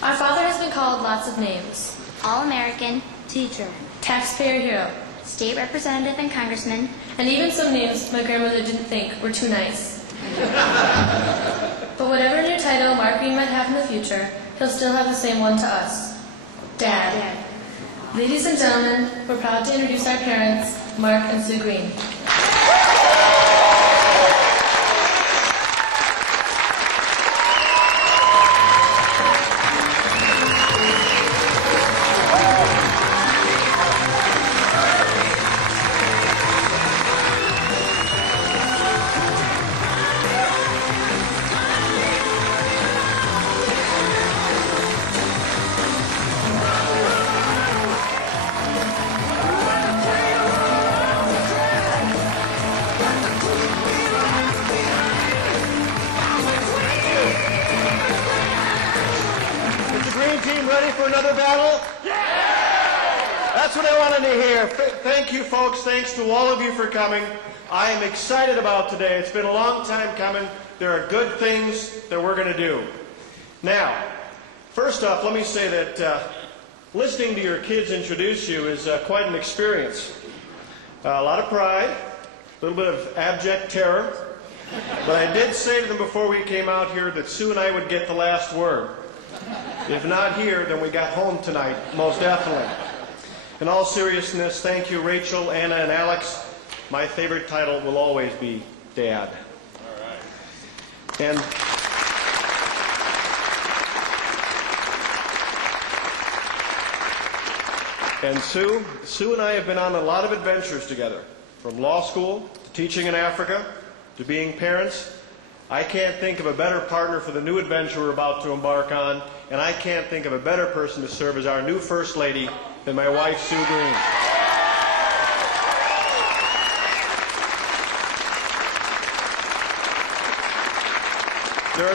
Our father has been called lots of names. All-American, teacher, Taxpayer hero. state representative and congressman, And even some names my grandmother didn't think were too nice. But whatever new title Mark Green might have in the future, he'll still have the same one to us. Dad. Ladies and gentlemen, we're proud to introduce our parents, Mark and Sue Green. Ready for another battle? Yeah! That's what I wanted to hear. Thank you, folks. Thanks to all of you for coming. I am excited about today. It's been a long time coming. There are good things that we're going to do. Now, first off, let me say that listening to your kids introduce you is quite an experience. A lot of pride, a little bit of abject terror. But I did say to them before we came out here that Sue and I would get the last word. If not here, then we got home tonight, most definitely. In all seriousness, thank you, Rachel, Anna, and Alex. My favorite title will always be Dad. All right. And Sue and I have been on a lot of adventures together, from law school to teaching in Africa to being parents. I can't think of a better partner for the new adventure we're about to embark on, and I can't think of a better person to serve as our new First Lady than my wife, Sue Green. There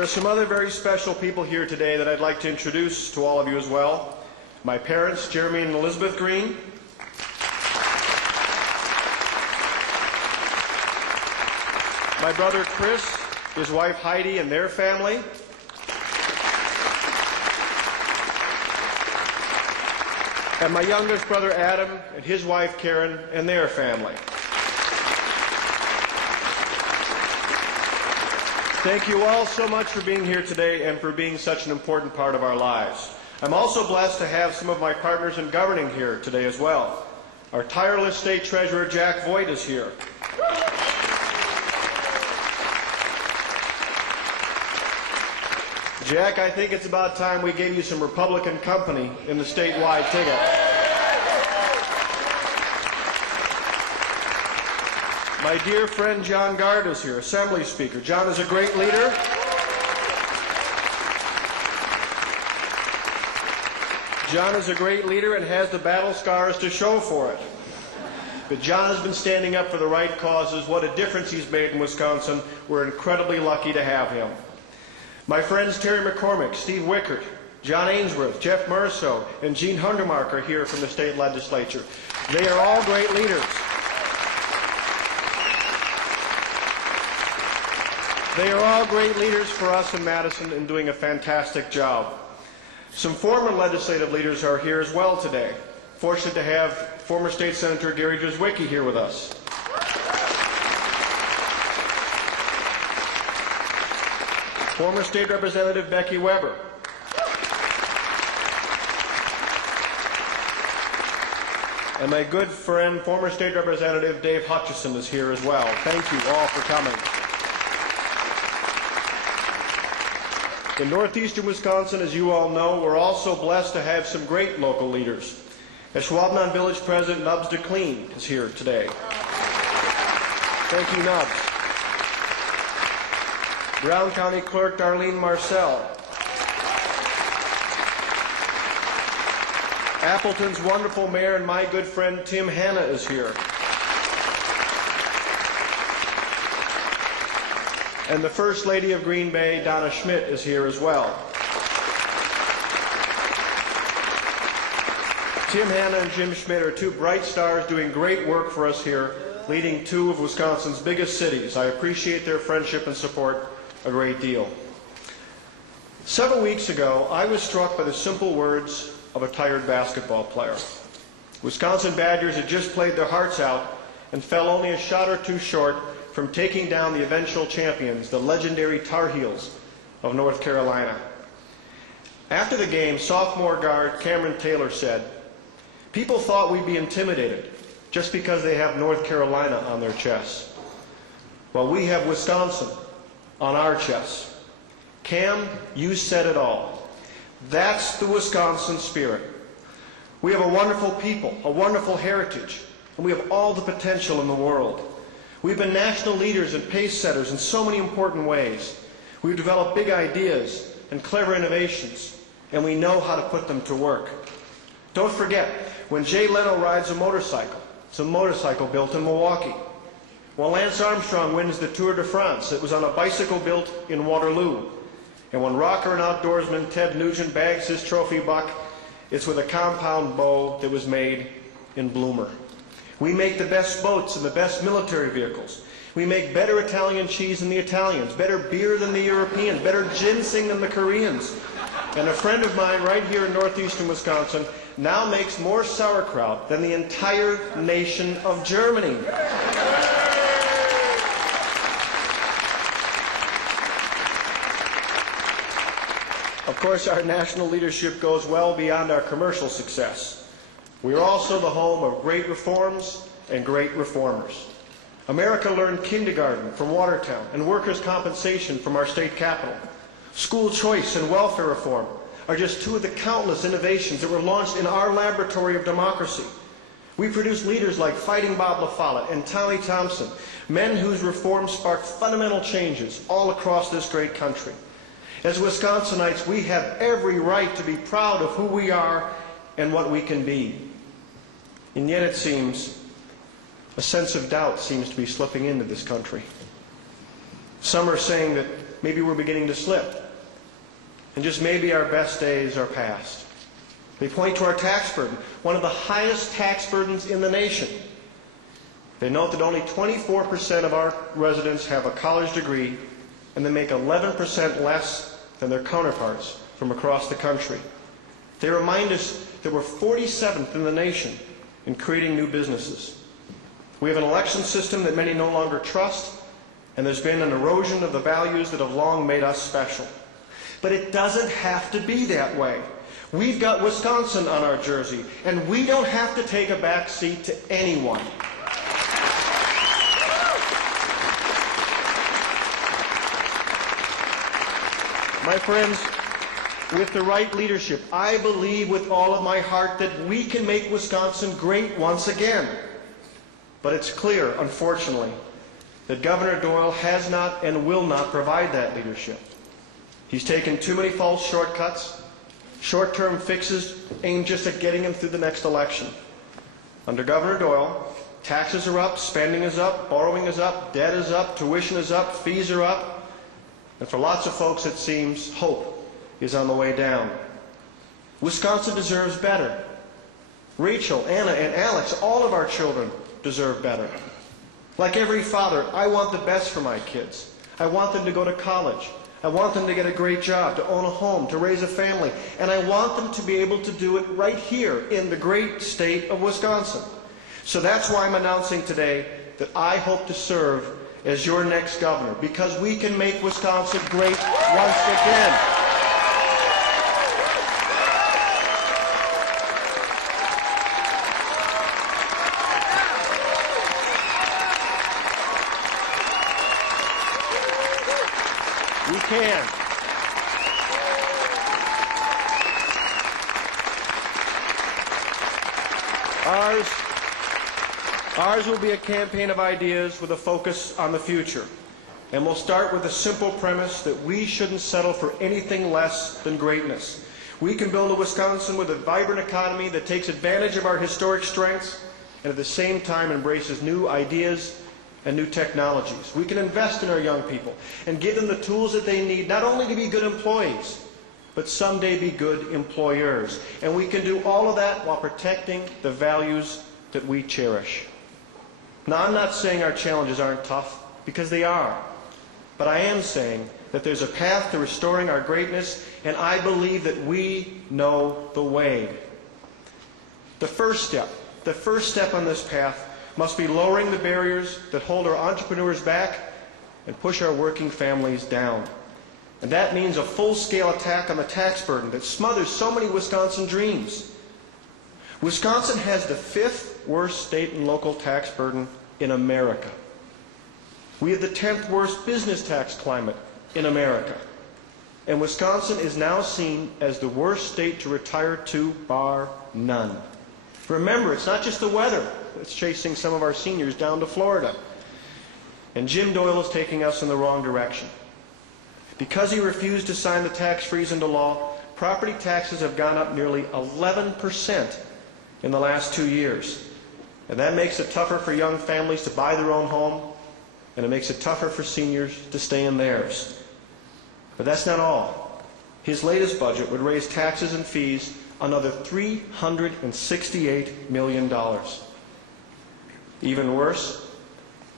are some other very special people here today that I'd like to introduce to all of you as well. My parents, Jeremy and Elizabeth Green. My brother Chris, his wife Heidi, and their family. And my youngest brother Adam and his wife Karen and their family. Thank you all so much for being here today and for being such an important part of our lives. I'm also blessed to have some of my partners in governing here today as well. Our tireless state treasurer Jack Voigt is here. Jack, I think it's about time we gave you some Republican company in the statewide ticket. My dear friend John Gard is here, Assembly Speaker. John is a great leader. John is a great leader and has the battle scars to show for it. But John has been standing up for the right causes. What a difference he's made in Wisconsin. We're incredibly lucky to have him. My friends Terry McCormick, Steve Wickert, John Ainsworth, Jeff Merso, and Gene Hundermark are here from the state legislature. They are all great leaders. They are all great leaders for us in Madison and doing a fantastic job. Some former legislative leaders are here as well today. Fortunate to have former State Senator Gary Drzwicki here with us. Former State Representative Becky Weber. And my good friend, former State Representative Dave Hutchison is here as well. Thank you all for coming. In northeastern Wisconsin, as you all know, we're also blessed to have some great local leaders. Schwabnon Village President Nubs DeClean is here today. Thank you, Nubs. Brown County Clerk Darlene Marcel. Appleton's wonderful mayor and my good friend Tim Hanna is here. And the First Lady of Green Bay, Donna Schmidt, is here as well. Tim Hanna and Jim Schmidt are two bright stars doing great work for us here, leading two of Wisconsin's biggest cities. I appreciate their friendship and support a great deal. Several weeks ago, I was struck by the simple words of a tired basketball player. Wisconsin Badgers had just played their hearts out and fell only a shot or two short from taking down the eventual champions, the legendary Tar Heels of North Carolina. After the game, sophomore guard Cameron Taylor said, "People thought we'd be intimidated just because they have North Carolina on their chests. Well, we have Wisconsin on our chests." Cam, you said it all. That's the Wisconsin spirit. We have a wonderful people, a wonderful heritage, and we have all the potential in the world. We've been national leaders and pace setters in so many important ways. We've developed big ideas and clever innovations, and we know how to put them to work. Don't forget, when Jay Leno rides a motorcycle, it's a motorcycle built in Milwaukee. When Lance Armstrong wins the Tour de France, it was on a bicycle built in Waterloo. And when rocker and outdoorsman Ted Nugent bags his trophy buck, it's with a compound bow that was made in Bloomer. We make the best boats and the best military vehicles. We make better Italian cheese than the Italians, better beer than the Europeans, better ginseng than the Koreans. And a friend of mine right here in northeastern Wisconsin now makes more sauerkraut than the entire nation of Germany. Of course, our national leadership goes well beyond our commercial success. We are also the home of great reforms and great reformers. America learned kindergarten from Watertown and workers' compensation from our state capital. School choice and welfare reform are just two of the countless innovations that were launched in our laboratory of democracy. We produced leaders like Fighting Bob La Follette and Tommy Thompson, men whose reforms sparked fundamental changes all across this great country. As Wisconsinites, we have every right to be proud of who we are and what we can be. And yet it seems a sense of doubt seems to be slipping into this country. Some are saying that maybe we're beginning to slip, and just maybe our best days are past. They point to our tax burden, one of the highest tax burdens in the nation. They note that only 24% of our residents have a college degree, and they make 11% less than their counterparts from across the country. They remind us that we're 47th in the nation in creating new businesses. We have an election system that many no longer trust, and there's been an erosion of the values that have long made us special. But it doesn't have to be that way. We've got Wisconsin on our jersey, and we don't have to take a back seat to anyone. My friends, with the right leadership, I believe with all of my heart that we can make Wisconsin great once again. But it's clear, unfortunately, that Governor Doyle has not and will not provide that leadership. He's taken too many false shortcuts, short-term fixes aimed just at getting him through the next election. Under Governor Doyle, taxes are up, spending is up, borrowing is up, debt is up, tuition is up, fees are up. And for lots of folks, it seems hope is on the way down. Wisconsin deserves better. Rachel, Anna, and Alex, all of our children deserve better. Like every father, I want the best for my kids. I want them to go to college. I want them to get a great job, to own a home, to raise a family. And I want them to be able to do it right here in the great state of Wisconsin. So that's why I'm announcing today that I hope to serve as your next governor, because we can make Wisconsin great once again. We can. Ours will be a campaign of ideas with a focus on the future. And we'll start with a simple premise that we shouldn't settle for anything less than greatness. We can build a Wisconsin with a vibrant economy that takes advantage of our historic strengths and at the same time embraces new ideas and new technologies. We can invest in our young people and give them the tools that they need not only to be good employees, but someday be good employers. And we can do all of that while protecting the values that we cherish. Now, I'm not saying our challenges aren't tough, because they are. But I am saying that there's a path to restoring our greatness, and I believe that we know the way. The first step on this path must be lowering the barriers that hold our entrepreneurs back and push our working families down. And that means a full-scale attack on the tax burden that smothers so many Wisconsin dreams. Wisconsin has the 5th worst state and local tax burden in America. We have the 10th worst business tax climate in America. And Wisconsin is now seen as the worst state to retire to, bar none. Remember, it's not just the weather that's chasing some of our seniors down to Florida. And Jim Doyle is taking us in the wrong direction. Because he refused to sign the tax freeze into law, property taxes have gone up nearly 11% in the last 2 years. And that makes it tougher for young families to buy their own home, and it makes it tougher for seniors to stay in theirs. But that's not all. His latest budget would raise taxes and fees another $368 million. Even worse,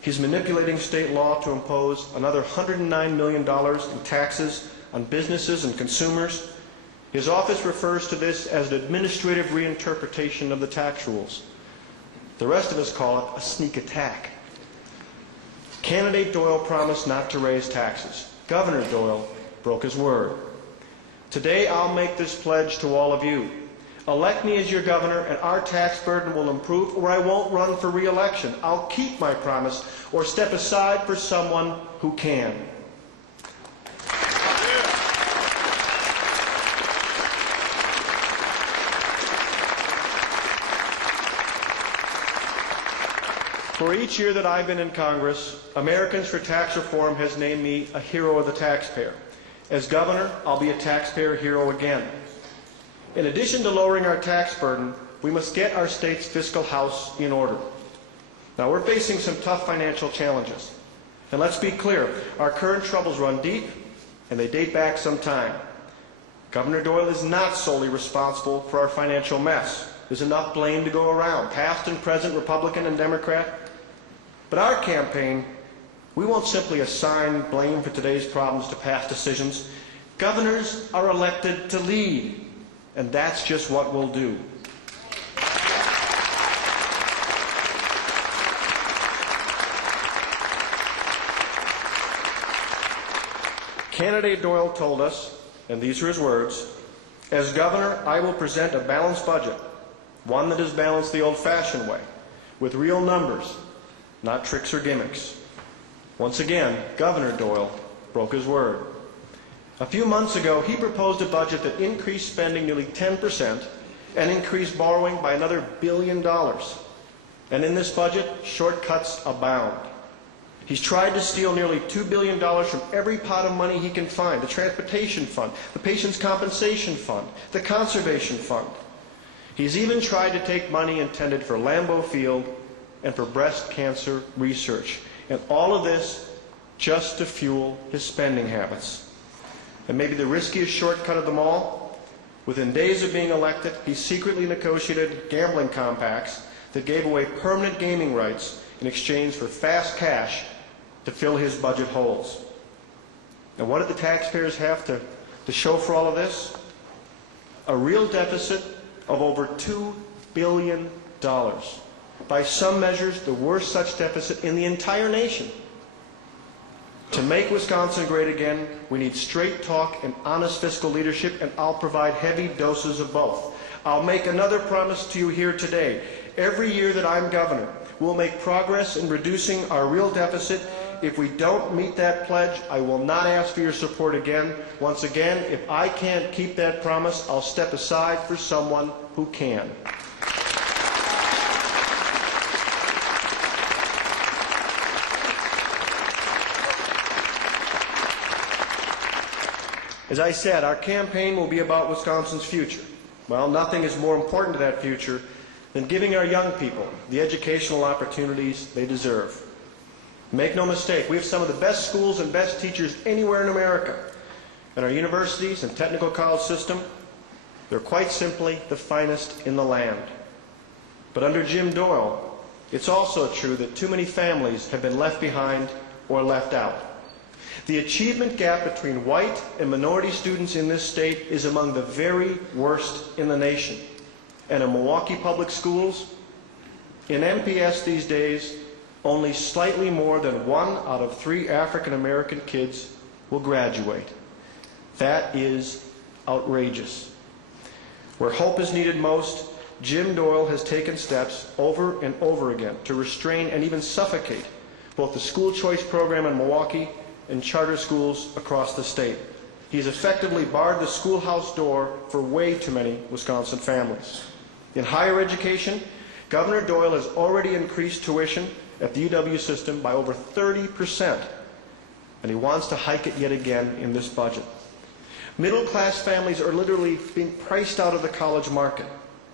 he's manipulating state law to impose another $109 million in taxes on businesses and consumers. His office refers to this as an administrative reinterpretation of the tax rules. The rest of us call it a sneak attack. Candidate Doyle promised not to raise taxes. Governor Doyle broke his word. Today I'll make this pledge to all of you. Elect me as your governor and our tax burden will improve, or I won't run for re-election. I'll keep my promise or step aside for someone who can. For each year that I've been in Congress, Americans for Tax Reform has named me a hero of the taxpayer. As governor, I'll be a taxpayer hero again. In addition to lowering our tax burden, we must get our state's fiscal house in order. Now, we're facing some tough financial challenges. And let's be clear, our current troubles run deep, and they date back some time. Governor Doyle is not solely responsible for our financial mess. There's enough blame to go around, past and present, Republican and Democrat. But our campaign, we won't simply assign blame for today's problems to past decisions. Governors are elected to lead, and that's just what we'll do. Candidate Doyle told us, and these are his words, "As governor, I will present a balanced budget, one that is balanced the old-fashioned way, with real numbers, not tricks or gimmicks." Once again, Governor Doyle broke his word. A few months ago, he proposed a budget that increased spending nearly 10% and increased borrowing by another $1 billion. And in this budget, shortcuts abound. He's tried to steal nearly $2 billion from every pot of money he can find: the Transportation Fund, the Patients' Compensation Fund, the Conservation Fund. He's even tried to take money intended for Lambeau Field and for breast cancer research. And all of this just to fuel his spending habits. And maybe the riskiest shortcut of them all, within days of being elected, he secretly negotiated gambling compacts that gave away permanent gaming rights in exchange for fast cash to fill his budget holes. And what did the taxpayers have to show for all of this? A real deficit of over $2 billion. By some measures, the worst such deficit in the entire nation. To make Wisconsin great again, we need straight talk and honest fiscal leadership, and I'll provide heavy doses of both. I'll make another promise to you here today. Every year that I'm governor, we'll make progress in reducing our real deficit. If we don't meet that pledge, I will not ask for your support again. Once again, if I can't keep that promise, I'll step aside for someone who can. As I said, our campaign will be about Wisconsin's future. Well, nothing is more important to that future than giving our young people the educational opportunities they deserve. Make no mistake, we have some of the best schools and best teachers anywhere in America. And our universities and technical college system, they're quite simply the finest in the land. But under Jim Doyle, it's also true that too many families have been left behind or left out. The achievement gap between white and minority students in this state is among the very worst in the nation. And in Milwaukee Public Schools, in MPS these days, only slightly more than 1 out of 3 African American kids will graduate. That is outrageous. Where hope is needed most, Jim Doyle has taken steps over and over again to restrain and even suffocate both the school choice program in Milwaukee and charter schools across the state. He's effectively barred the schoolhouse door for way too many Wisconsin families. In higher education, Governor Doyle has already increased tuition at the UW system by over 30%, and he wants to hike it yet again in this budget. Middle-class families are literally being priced out of the college market.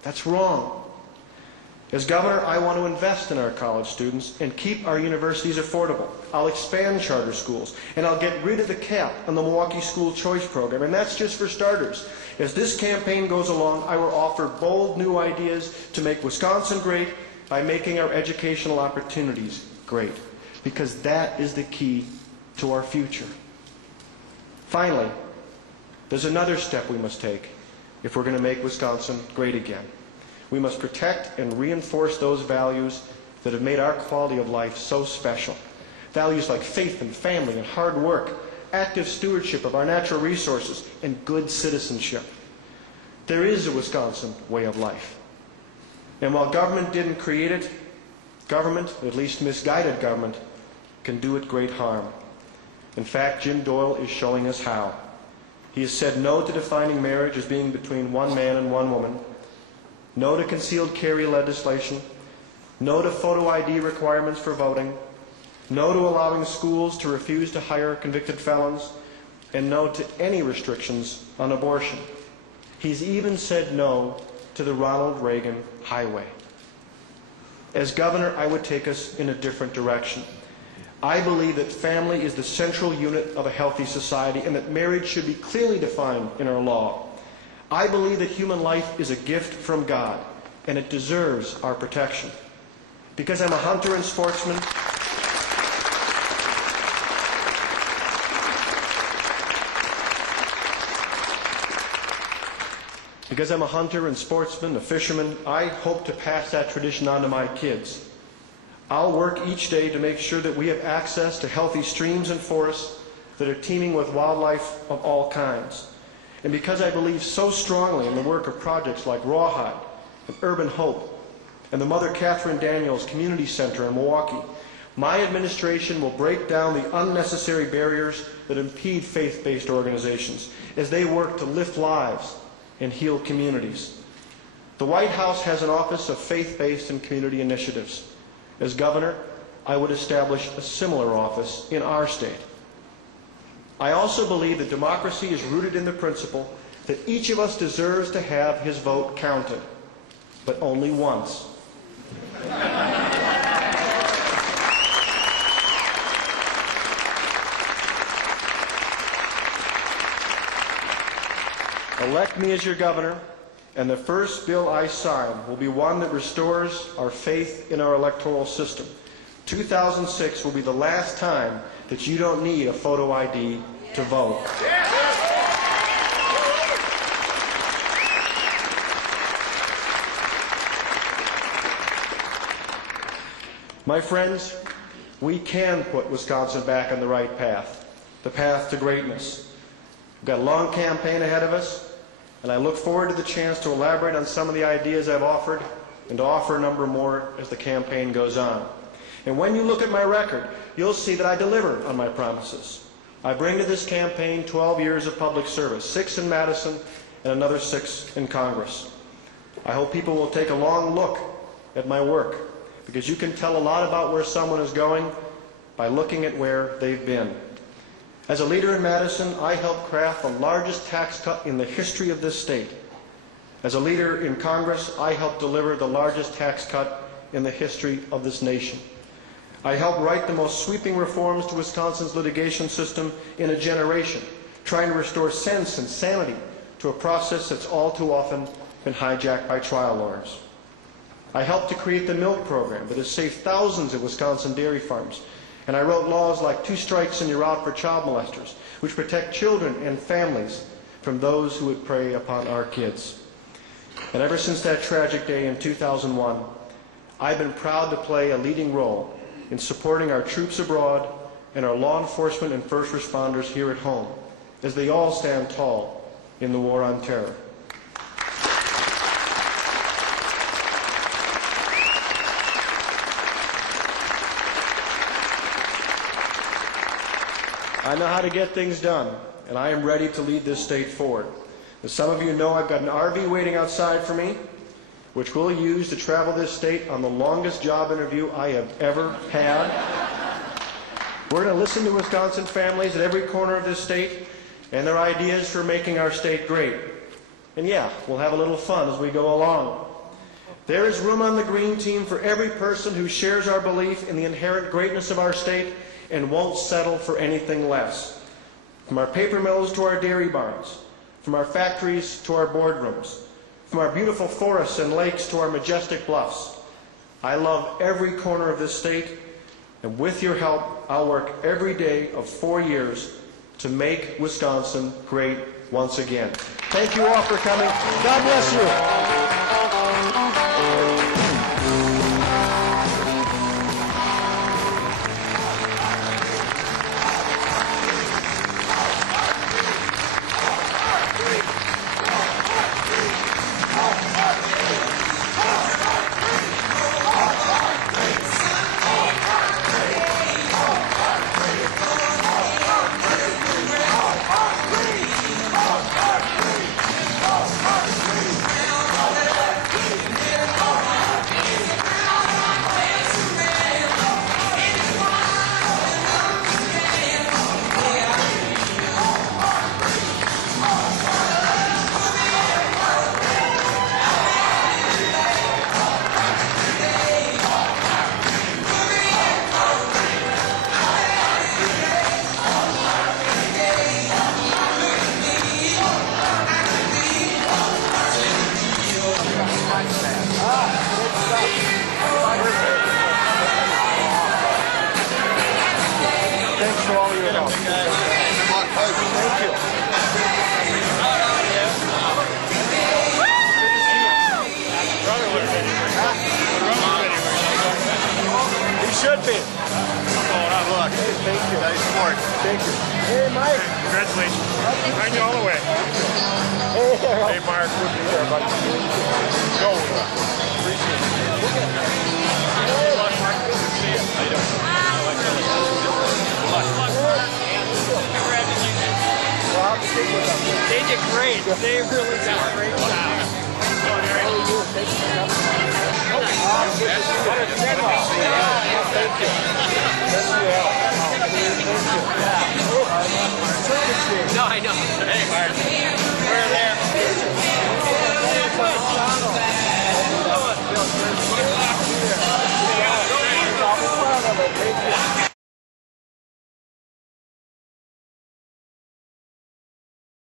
That's wrong. As governor, I want to invest in our college students and keep our universities affordable. I'll expand charter schools, and I'll get rid of the cap on the Milwaukee School Choice Program, and that's just for starters. As this campaign goes along, I will offer bold new ideas to make Wisconsin great by making our educational opportunities great, because that is the key to our future. Finally, there's another step we must take if we're going to make Wisconsin great again. We must protect and reinforce those values that have made our quality of life so special. Values like faith and family and hard work, active stewardship of our natural resources, and good citizenship. There is a Wisconsin way of life. And while government didn't create it, government, at least misguided government, can do it great harm. In fact, Jim Doyle is showing us how. He has said no to defining marriage as being between one man and one woman, no to concealed carry legislation, no to photo ID requirements for voting, no to allowing schools to refuse to hire convicted felons, and no to any restrictions on abortion. He's even said no to the Ronald Reagan Highway. As governor, I would take us in a different direction. I believe that family is the central unit of a healthy society and that marriage should be clearly defined in our law. I believe that human life is a gift from God and it deserves our protection. Because I'm a hunter and sportsman, a fisherman, I hope to pass that tradition on to my kids. I'll work each day to make sure that we have access to healthy streams and forests that are teeming with wildlife of all kinds. And because I believe so strongly in the work of projects like Rawhide and Urban Hope and the Mother Catherine Daniels Community Center in Milwaukee, my administration will break down the unnecessary barriers that impede faith-based organizations as they work to lift lives and heal communities. The White House has an Office of Faith-Based and Community Initiatives. As governor, I would establish a similar office in our state. I also believe that democracy is rooted in the principle that each of us deserves to have his vote counted, but only once. Elect me as your governor, and the first bill I sign will be one that restores our faith in our electoral system. 2006 will be the last time that you don't need a photo ID to vote. My friends, we can put Wisconsin back on the right path, the path to greatness. We've got a long campaign ahead of us, and I look forward to the chance to elaborate on some of the ideas I've offered and to offer a number more as the campaign goes on. And when you look at my record, you'll see that I deliver on my promises. I bring to this campaign 12 years of public service, 6 in Madison and another 6 in Congress. I hope people will take a long look at my work, because you can tell a lot about where someone is going by looking at where they've been. As a leader in Madison, I helped craft the largest tax cut in the history of this state. As a leader in Congress, I helped deliver the largest tax cut in the history of this nation. I helped write the most sweeping reforms to Wisconsin's litigation system in a generation, trying to restore sense and sanity to a process that's all too often been hijacked by trial lawyers. I helped to create the milk program that has saved thousands of Wisconsin dairy farms And I wrote laws like 2 strikes and you're out for child molesters, which protect children and families from those who would prey upon our kids. And ever since that tragic day in 2001, I've been proud to play a leading role in supporting our troops abroad and our law enforcement and first responders here at home, as they all stand tall in the war on terror. I know how to get things done, and I am ready to lead this state forward. As some of you know, I've got an RV waiting outside for me, which we'll use to travel this state on the longest job interview I have ever had. We're going to listen to Wisconsin families at every corner of this state and their ideas for making our state great. And yeah, we'll have a little fun as we go along. There is room on the Green Team for every person who shares our belief in the inherent greatness of our state and won't settle for anything less. From our paper mills to our dairy barns, from our factories to our boardrooms, from our beautiful forests and lakes to our majestic bluffs. I love every corner of this state, and with your help, I'll work every day of 4 years to make Wisconsin great once again. Thank you all for coming. God bless you. Thanks for all of your help. Thank you. He should be. Look. Thank you. Nice sport. Thank you. Hey, Mike. Congratulations. Behind you all the way. Hey, Mark. Good to hear, buddy. Go. Appreciate it. Hey, Mark. Good to see you. How you doing? They did great. They really did a great job. How are you? Thanks for coming.